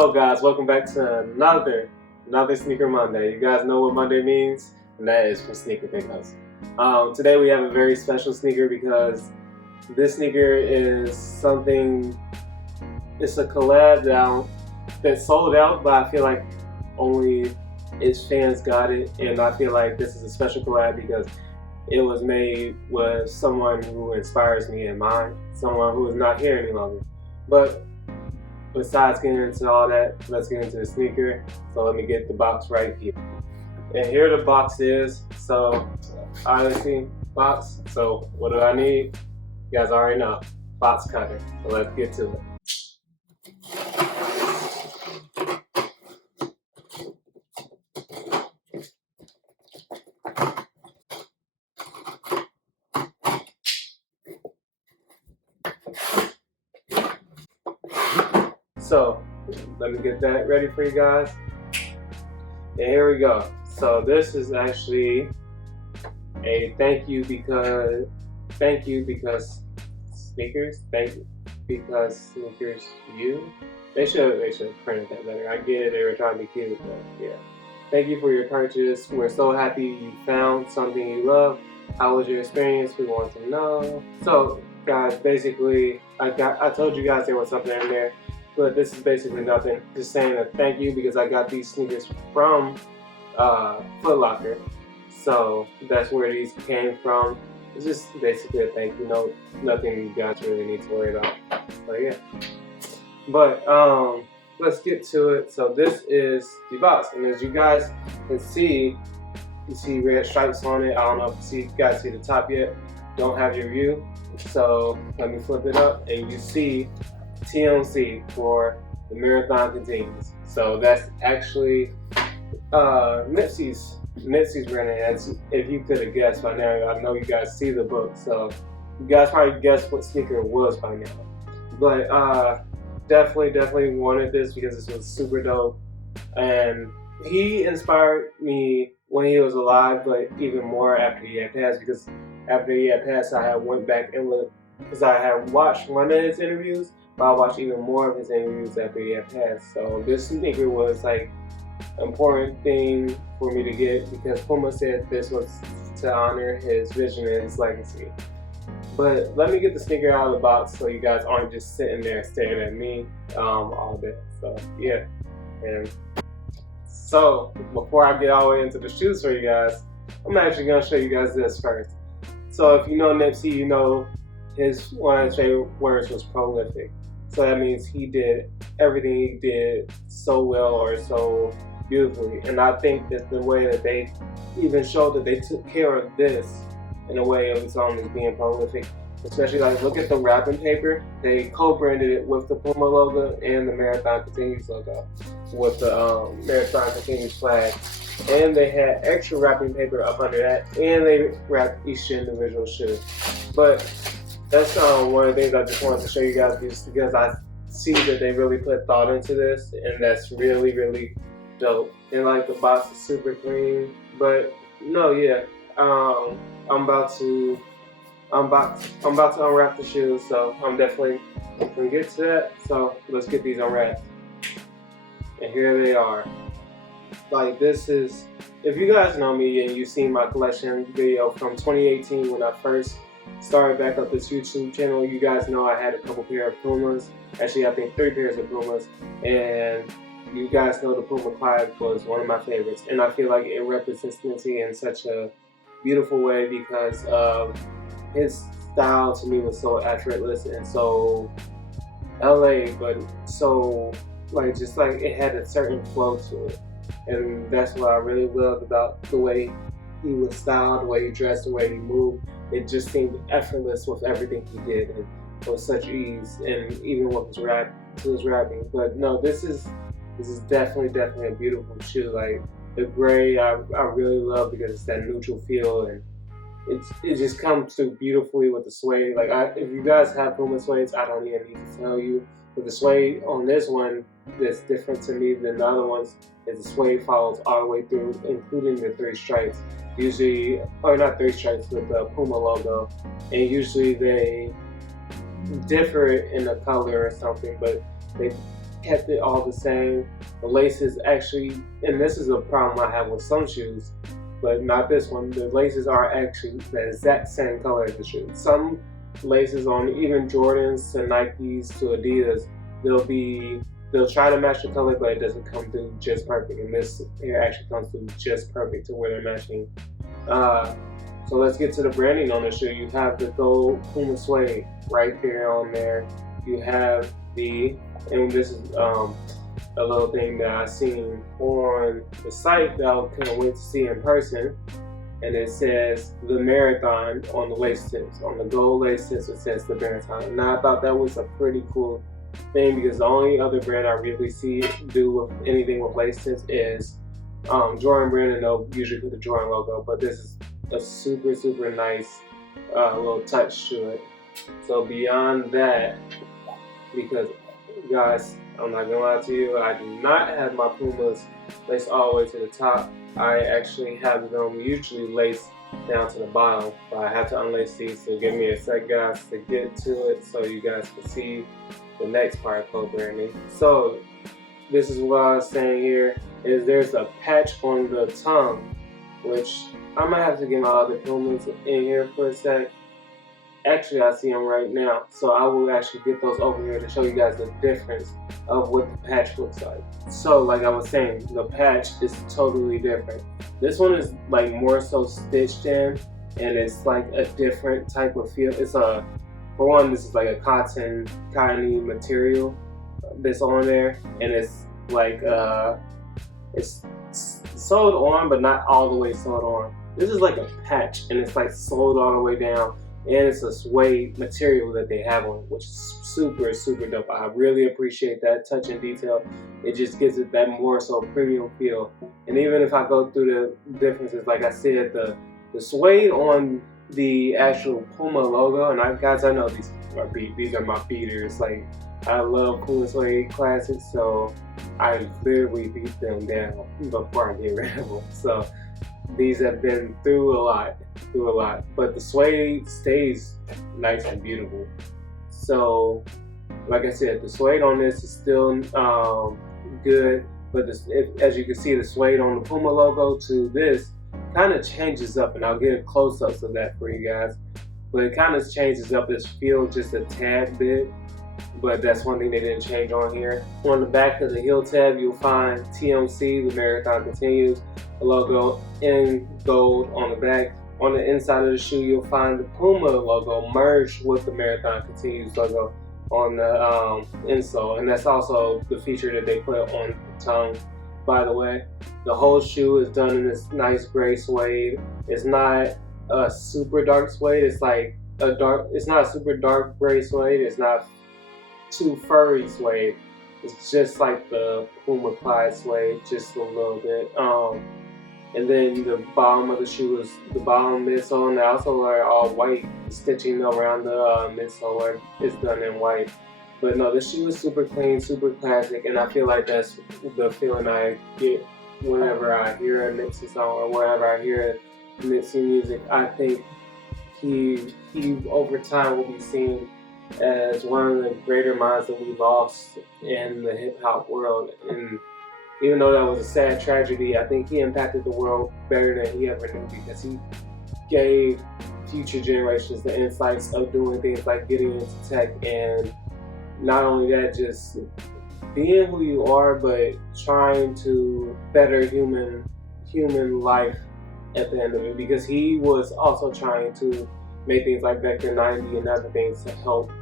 So guys, welcome back to another Sneaker Monday. You guys know what Monday means, and that is for sneaker pickups. Today we have a very special sneaker because this sneaker is something, it's a collab that sold out, but I feel like only its fans got it, and I feel like this is a special collab because it was made with someone who inspires me in mind, someone who is not here any longer. But besides getting into all that, let's get into the sneaker. So let me get the box right here. And here the box is. So obviously box. So what do I need? You guys already know. Box cutter. So let's get to it. So let me get that ready for you guys. And here we go. So this is actually a thank you because sneakers. Thank you because sneakers you. They should have printed that better. I get it, they were trying to be cute, but yeah. Thank you for your purchase. We're so happy you found something you love. How was your experience? We want to know. So guys, basically I told you guys there was something in there. But this is basically nothing. Just saying a thank you because I got these sneakers from Foot Locker. So that's where these came from. It's just basically a thank you note. Nothing you guys really need to worry about. So yeah. But let's get to it. So this is the box, and as you guys can see, you see red stripes on it. I don't know if you guys see the top yet. Don't have your view. So let me flip it up, and you see TMC for the marathon continues. So that's actually Nipsey's brand. As if you could have guessed by now, I know you guys see the book, so you guys probably guessed what sneaker it was by now. But definitely wanted this because this was super dope, and he inspired me when he was alive, but even more after he had passed. Because after he had passed, I had went back and looked because I had watched one of his interviews. I watched even more of his interviews after he had passed. So this sneaker was like an important thing for me to get because Puma said this was to honor his vision and his legacy. But let me get the sneaker out of the box so you guys aren't just sitting there staring at me all day. So yeah. And so before I get all the way into the shoes for you guys, I'm actually gonna show you guys this first. So if you know Nipsey, you know one of his favorite words was prolific. So that means he did everything he did so well or so beautifully. And I think that the way that they even showed that they took care of this in a way of its own as being prolific. Especially like look at the wrapping paper. They co-branded it with the Puma logo and the Marathon Continues logo with the Marathon Continues flag. And they had extra wrapping paper up under that, and they wrapped each individual shoe. But that's one of the things I just wanted to show you guys just because I see that they really put thought into this, and that's really dope. And like the box is super clean, but no, yeah, I'm about to unwrap the shoes, so I'm definitely gonna get to that. So let's get these unwrapped. And here they are. Like this is, if you guys know me and you've seen my collection video from 2018 when I first started back up this YouTube channel, you guys know I had a couple pair of Pumas. Actually, I think 3 pairs of Pumas. And you guys know the Puma Collab was one of my favorites. And I feel like it represents Nipsey in such a beautiful way because his style to me was so effortless and so LA, but so like just like it had a certain flow to it. And that's what I really loved about the way he was styled, the way he dressed, the way he moved. It just seemed effortless with everything he did, and with such ease, and even with his rapping. But no, this is definitely a beautiful shoe. Like the gray, I really love because it's that neutral feel, and it just comes through beautifully with the suede. Like if you guys have Puma suedes, I don't even need to tell you. But the suede on this one that's different to me than the other ones is the suede follows all the way through, including the 3 stripes. Usually, or not 3 stripes, with the Puma logo. And usually they differ in the color or something, but kept it all the same. The laces actually, and this is a problem I have with some shoes, but not this one. The laces are actually the exact same color as the shoe. Some laces on even Jordans to Nikes to Adidas, they'll try to match the color, but it doesn't come through just perfect. And this pair actually comes through just perfect to where they're matching. So let's get to the branding on the shoe. You have the gold Puma Suede right there on there. You have and this is a little thing that I seen on the site that I couldn't wait to see in person. And it says the marathon on the lace tips. On the gold lace tips, it says the marathon. Now I thought that was a pretty cool thing, because the only other brand I really see do with anything with lace tips is Jordan brand, and they'll usually put the Jordan logo. But this is a super, super nice little touch to it. So beyond that, because guys, I'm not gonna lie to you, I do not have my Pumas laced all the way to the top. I actually have them usually laced down to the bottom, but I have to unlace these. So give me a sec, guys, to get to it so you guys can see the next part of co-branding. So this is what I was saying here, is there's a patch on the tongue, which I might have to get my other Pumas in here for a sec. Actually, I see them right now, so I will actually get those over here to show you guys the difference of what the patch looks like. So like I was saying, the patch is totally different. This one is like more so stitched in, and it's like a different type of feel. It's for one, this is like a cottony material that's on there, and it's like it's sewed on, but not all the way sewed on. This is like a patch, and it's like sewed all the way down. And it's a suede material that they have on it, which is super, super dope. I really appreciate that touch and detail. It just gives it that more so premium feel. And even if I go through the differences, like I said, the suede on the actual Puma logo, and guys, I know these are my beaters. Like, I love Puma Suede classics, so I literally beat them down before I get rid of them. So these have been through a lot, but the suede stays nice and beautiful. So, like I said, the suede on this is still good, but as you can see, the suede on the Puma logo to this kind of changes up, and I'll get close-ups of that for you guys. But it kind of changes up its feel just a tad bit. But that's one thing they didn't change on here. On the back of the heel tab, you'll find TMC, the Marathon Continues, the logo in gold on the back. On the inside of the shoe, you'll find the Puma logo merged with the Marathon Continues logo on the insole. And that's also the feature that they put on the tongue, by the way. The whole shoe is done in this nice gray suede. It's not a super dark suede. It's like it's not a super dark gray suede. It's not too furry suede. It's just like the Puma Clyde suede, just a little bit. And then the bottom of the shoe is the bottom midsole and the outsole are all white. The stitching around the midsole is done in white. But no, the shoe is super clean, super classic, and I feel like that's the feeling I get whenever I hear a Nipsey song or wherever I hear Nipsey music. I think he over time will be seen as one of the greater minds that we lost in the hip-hop world. And even though that was a sad tragedy, I think he impacted the world better than he ever knew, because he gave future generations the insights of doing things like getting into tech, and not only that, just being who you are, but trying to better human life at the end of it, because he was also trying to make things like Vector 90 and other things to help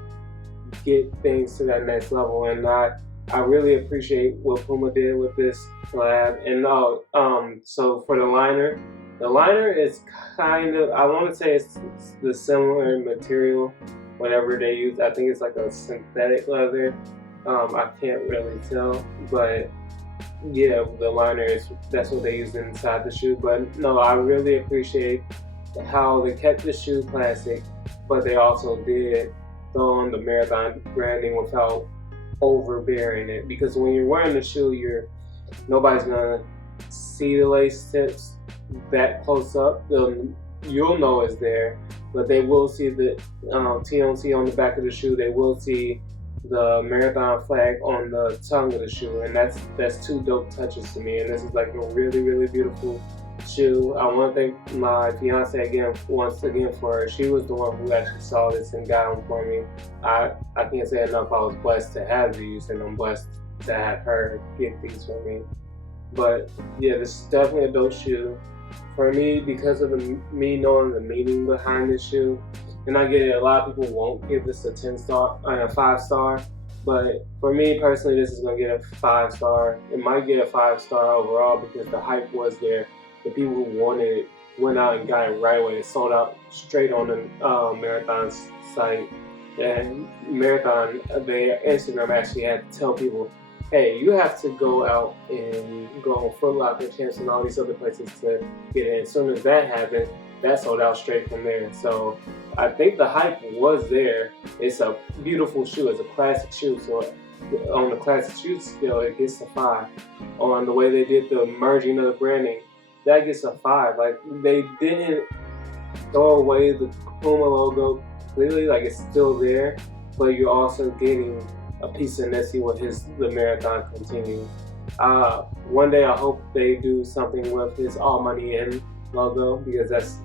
get things to that next level. And I really appreciate what Puma did with this collab. And so for the liner is kind of, I want to say it's the similar material, whatever they use. I think it's like a synthetic leather. I can't really tell, but yeah, the liner that's what they use inside the shoe. But no, I really appreciate how they kept the shoe classic, but they also did throw on the Marathon branding without overbearing it. Because when you're wearing the shoe, nobody's gonna see the lace tips that close up. You'll know it's there, but they will see the TMC on the back of the shoe. They will see the marathon flag on the tongue of the shoe, and that's two dope touches to me. And this is like a really, really beautiful shoe. I want to thank my fiance again, once again, for her. She was the one who actually saw this and got them for me. I can't say enough. I was blessed to have these, and I'm blessed to have her get these for me. But yeah, this is definitely a dope shoe for me because of me knowing the meaning behind this shoe. And I get it, a lot of people won't give this a 5-star, but for me personally, this is gonna get a 5-star. It might get a 5-star overall because the hype was there. The people who wanted it went out and got it right away. It sold out straight on the Marathon site. And Marathon, their Instagram actually had to tell people, hey, you have to go out and go on Foot Locker, Champs, and all these other places to get it. As soon as that happened, that sold out straight from there. So I think the hype was there. It's a beautiful shoe. It's a classic shoe. So on the classic shoe scale, it gets a 5. On the way they did the merging of the branding, that gets a 5. Like, they didn't throw away the Puma logo completely. Like, it's still there, but you're also getting a piece of Nipsey with the marathon continues. One day I hope they do something with his All Money In logo, because that's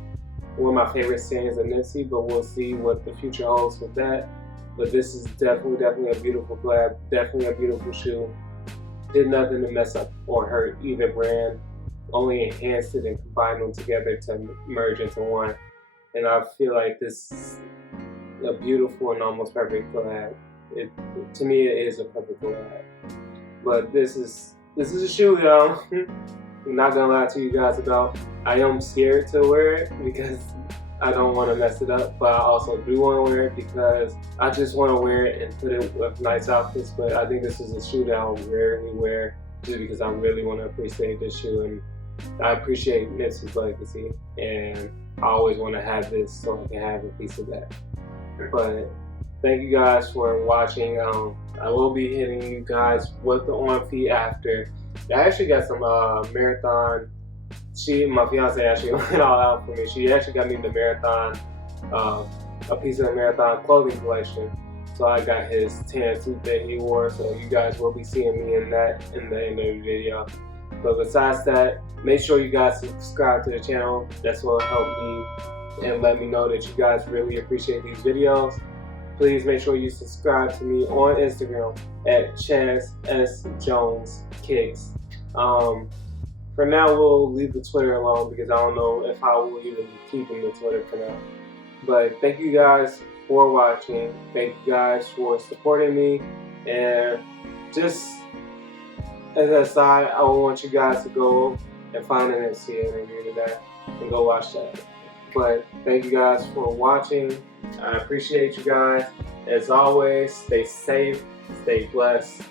one of my favorite sayings of Nipsey, but we'll see what the future holds with that. But this is definitely a beautiful collab, definitely a beautiful shoe. Did nothing to mess up or hurt either brand, only enhanced it and combined them together to merge into one. And I feel like this is a beautiful and almost perfect collab. To me, it is a perfect collab. But this is a shoe that I'm not gonna lie to you guys about. I am scared to wear it because I don't want to mess it up, but I also do want to wear it because I just want to wear it and put it with nice outfits. But I think this is a shoe that I'll rarely wear just because I really want to appreciate this shoe, and I appreciate Nipsey's legacy, and I always want to have this so I can have a piece of that. But thank you guys for watching. I will be hitting you guys with the on feed after. I actually got some marathon. My fiance actually went all out for me. She actually got me the marathon, a piece of the marathon clothing collection. So I got his tan suit that he wore. So you guys will be seeing me in that in the end of the video. But besides that, make sure you guys subscribe to the channel. That's what will help me and let me know that you guys really appreciate these videos. Please make sure you subscribe to me on Instagram at chazsjoneskicks. For now, we'll leave the Twitter alone because I don't know if I will even be keeping the Twitter for now. But thank you guys for watching. Thank you guys for supporting me. And just as an aside, I want you guys to go and find an Nipsey interview to that and go watch that. But thank you guys for watching. I appreciate you guys. As always, stay safe, stay blessed.